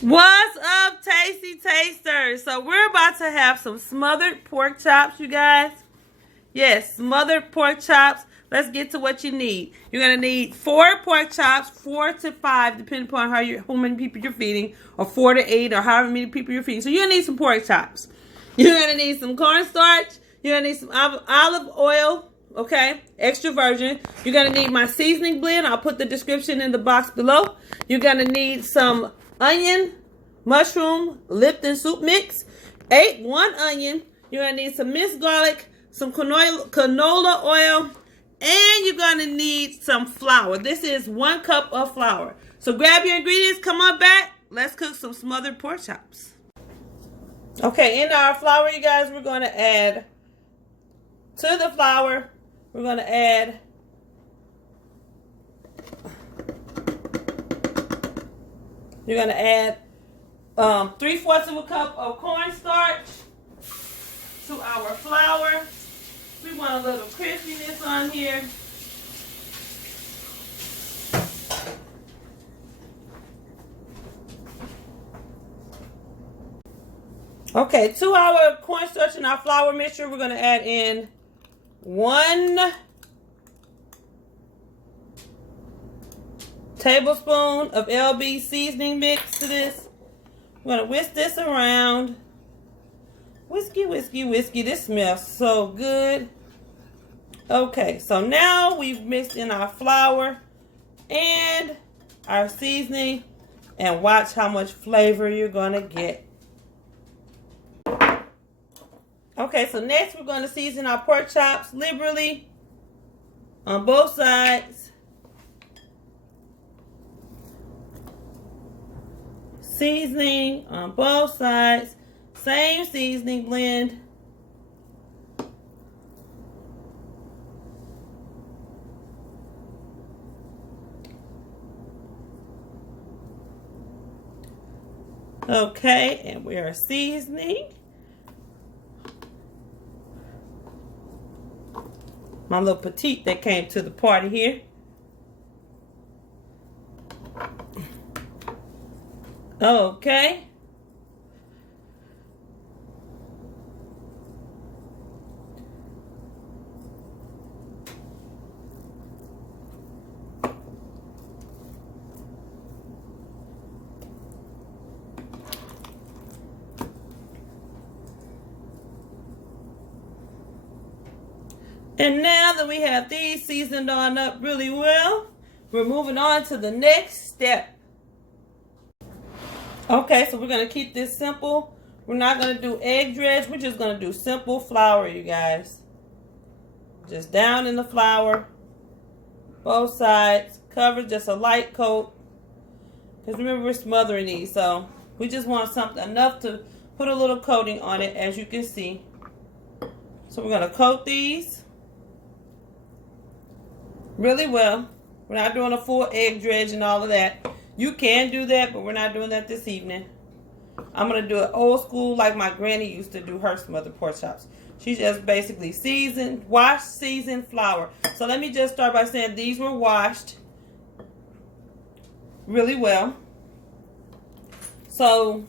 What's up, Tasty Tasters? So we're about to have some smothered pork chops, you guys. Yes, smothered pork chops. Let's get to what you need. You're gonna need 4 pork chops, 4 to 5, depending upon how many people you're feeding, or 4 to 8, or however many people you're feeding. So you're gonna need some pork chops. You're gonna need some cornstarch. You're gonna need some olive oil. Okay, extra virgin. You're gonna need my seasoning blend. I'll put the description in the box below. You're gonna need some onion, mushroom, Lipton soup mix. 1 onion. You're gonna need some minced garlic, some canola oil, and you're gonna need some flour. This is 1 cup of flour. So grab your ingredients, come on back. Let's cook some smothered pork chops. Okay, in our flour, you guys, we're gonna add to the flour. We're gonna add you're gonna add 3/4 of a cup of cornstarch to our flour. We want a little crispiness on here. Okay, to our cornstarch and our flour mixture, we're going to add in 1 tablespoon of LB seasoning mix to this. We're going to whisk this around. Whiskey, whiskey, whiskey. This smells so good. Okay, so now we've mixed in our flour and our seasoning, and watch how much flavor you're going to get. Okay, so next we're going to season our pork chops liberally on both sides. Seasoning on both sides. Same seasoning blend. Okay, and we are seasoning. My little petite that came to the party here. Okay. And now that we have these seasoned on up really well, we're moving on to the next step. Okay, so we're going to keep this simple. We're not going to do egg dredge. We're just going to do simple flour, you guys. Just down in the flour. Both sides. Cover just a light coat. Because remember, we're smothering these. So we just want something enough to put a little coating on it, as you can see. So we're going to coat these really well. We're not doing a full egg dredge and all of that. You can do that, but we're not doing that this evening. I'm going to do it old school like my granny used to do her smothered pork chops. She just basically washed, seasoned flour. So let me just start by saying these were washed really well. So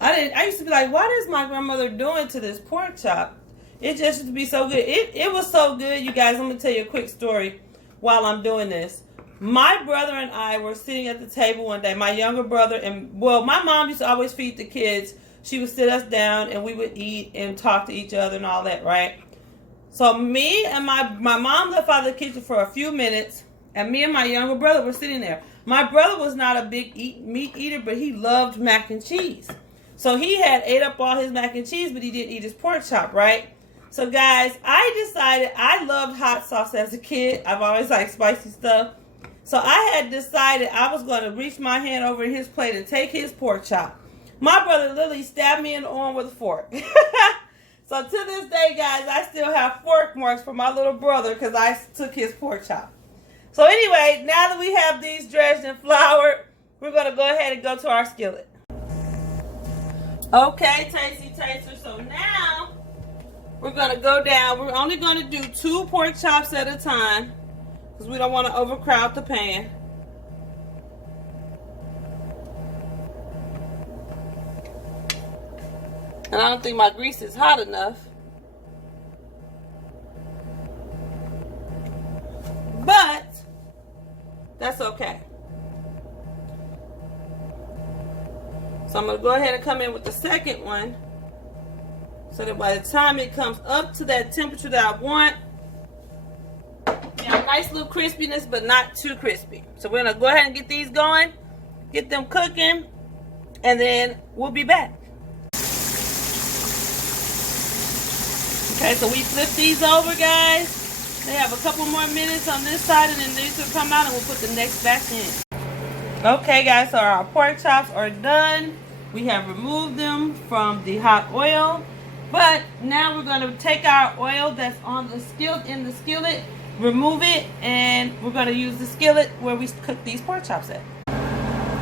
I used to be like, what is my grandmother doing to this pork chop? It just used to be so good. It was so good, you guys. I'm going to tell you a quick story while I'm doing this. My brother and I were sitting at the table one day. My younger brother my mom used to always feed the kids. She would sit us down and we would eat and talk to each other and all that, right? So me and my mom left out of the kitchen for a few minutes, and me and my younger brother were sitting there. My brother was not a big meat eater, but he loved mac and cheese. So he had ate up all his mac and cheese, but he didn't eat his pork chop, right? So guys, I decided I loved hot sauce as a kid. I've always liked spicy stuff. So I had decided I was going to reach my hand over his plate and take his pork chop. My brother literally stabbed me in the arm with a fork. So to this day, guys, I still have fork marks from my little brother because I took his pork chop. So anyway, now that we have these dredged and floured, we're going to go ahead and go to our skillet. Okay, Tasty Taster. So now we're going to go down. We're only going to do 2 pork chops at a time, because we don't want to overcrowd the pan. And I don't think my grease is hot enough. But that's okay. So I'm going to go ahead and come in with the second one, so that by the time it comes up to that temperature that I want, you have nice little crispiness, but not too crispy. So we're going to go ahead and get these going, get them cooking, and then we'll be back. Okay, so we flip these over, guys. They have a couple more minutes on this side, and then these will come out, and we'll put the next batch in. Okay, guys, so our pork chops are done. We have removed them from the hot oil, but now we're going to take our oil that's on the skillet, remove it, and we're going to use the skillet where we cook these pork chops at.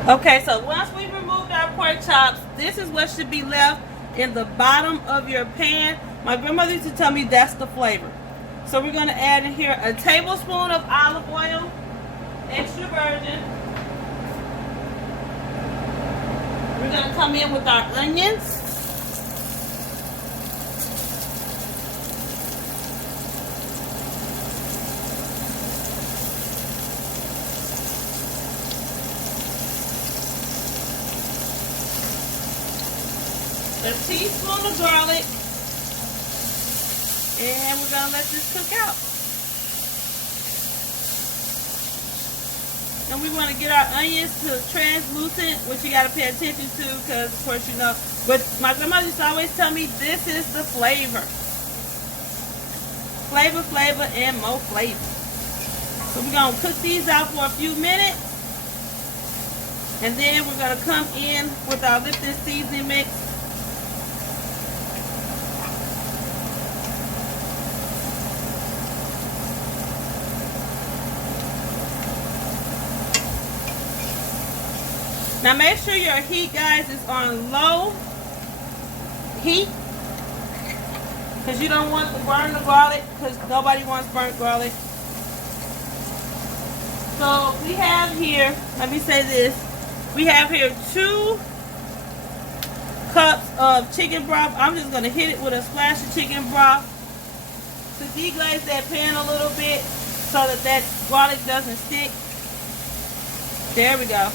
Okay, so once we removed our pork chops, this is what should be left in the bottom of your pan. My grandmother used to tell me that's the flavor. So we're going to add in here a tablespoon of olive oil, extra virgin. We're going to come in with our onions. A teaspoon of garlic. And we're going to let this cook out. And we want to get our onions to translucent, which you got to pay attention to because, of course, you know. But my grandmother used to always tell me this is the flavor. Flavor, flavor, and more flavor. So we're going to cook these out for a few minutes. And then we're going to come in with our Lipton seasoning mix. Now make sure your heat, guys, is on low heat, because you don't want to burn the garlic, because nobody wants burnt garlic. So we have here, let me say this, we have here 2 cups of chicken broth. I'm just going to hit it with a splash of chicken broth to deglaze that pan a little bit so that that garlic doesn't stick. There we go.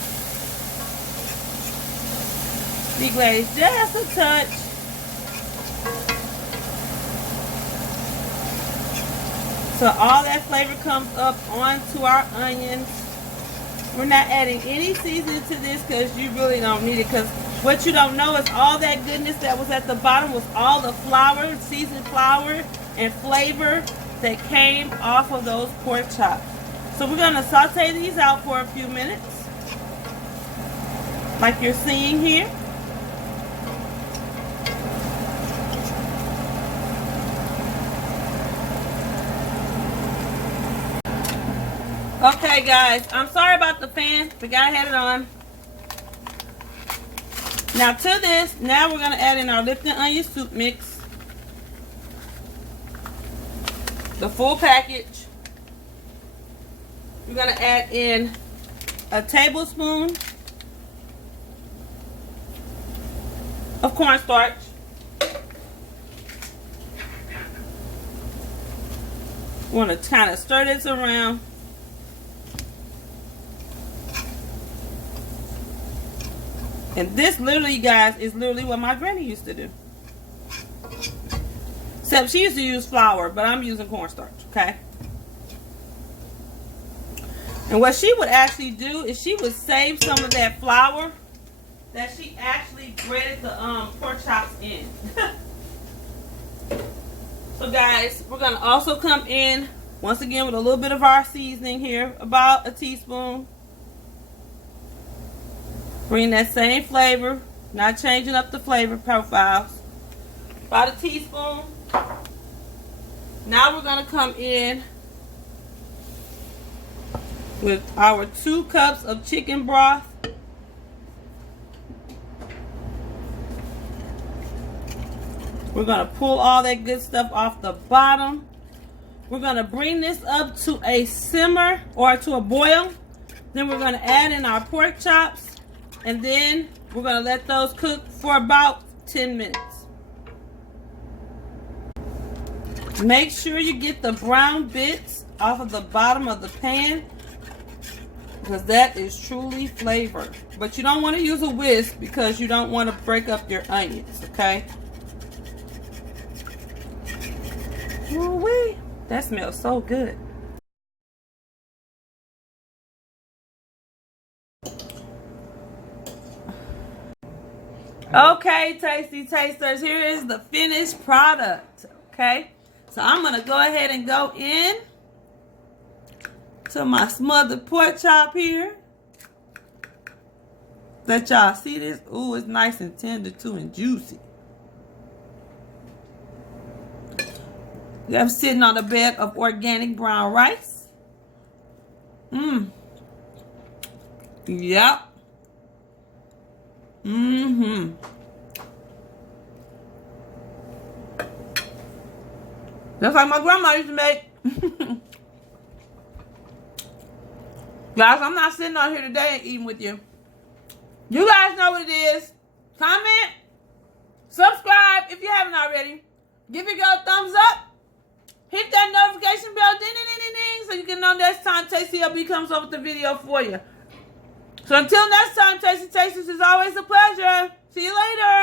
Deglaze just a touch. So all that flavor comes up onto our onions. We're not adding any seasoning to this because you really don't need it, because what you don't know is all that goodness that was at the bottom was all the flour, seasoned flour and flavor that came off of those pork chops. So we're going to saute these out for a few minutes, like you're seeing here. Okay, guys, I'm sorry about the fan. Forgot I had it on. Now to this, now we're going to add in our Lipton onion soup mix. The full package. We're going to add in a tablespoon of cornstarch. We want to kind of stir this around. And this literally, guys, is literally what my granny used to do. Except she used to use flour, but I'm using cornstarch, okay? And what she would actually do is she would save some of that flour that she actually breaded the pork chops in. So, guys, we're going to also come in, once again, with a little bit of our seasoning here, about a teaspoon. Bring that same flavor, not changing up the flavor profiles. About a teaspoon. Now we're going to come in with our 2 cups of chicken broth. We're going to pull all that good stuff off the bottom. We're going to bring this up to a simmer or to a boil. Then we're going to add in our pork chops. And then we're going to let those cook for about 10 minutes. Make sure you get the brown bits off of the bottom of the pan, because that is truly flavored. But you don't want to use a whisk because you don't want to break up your onions, okay? Ooh-wee. That smells so good. Okay, tasty tasters, here is the finished product, okay? So I'm going to go ahead and go in to my smothered pork chop here. Let y'all see this. Ooh, it's nice and tender too and juicy. I'm sitting on a bed of organic brown rice. Yep. Just like my grandma used to make. Guys, I'm not sitting on here today and eating with you. You guys know what it is. Comment, subscribe if you haven't already. Give your girl a thumbs up. Hit that notification bell, ding, ding, ding, ding, ding, so you can know next time Tasty LB comes up with the video for you. So until next time, Tasty Tasters, is always a pleasure. See you later.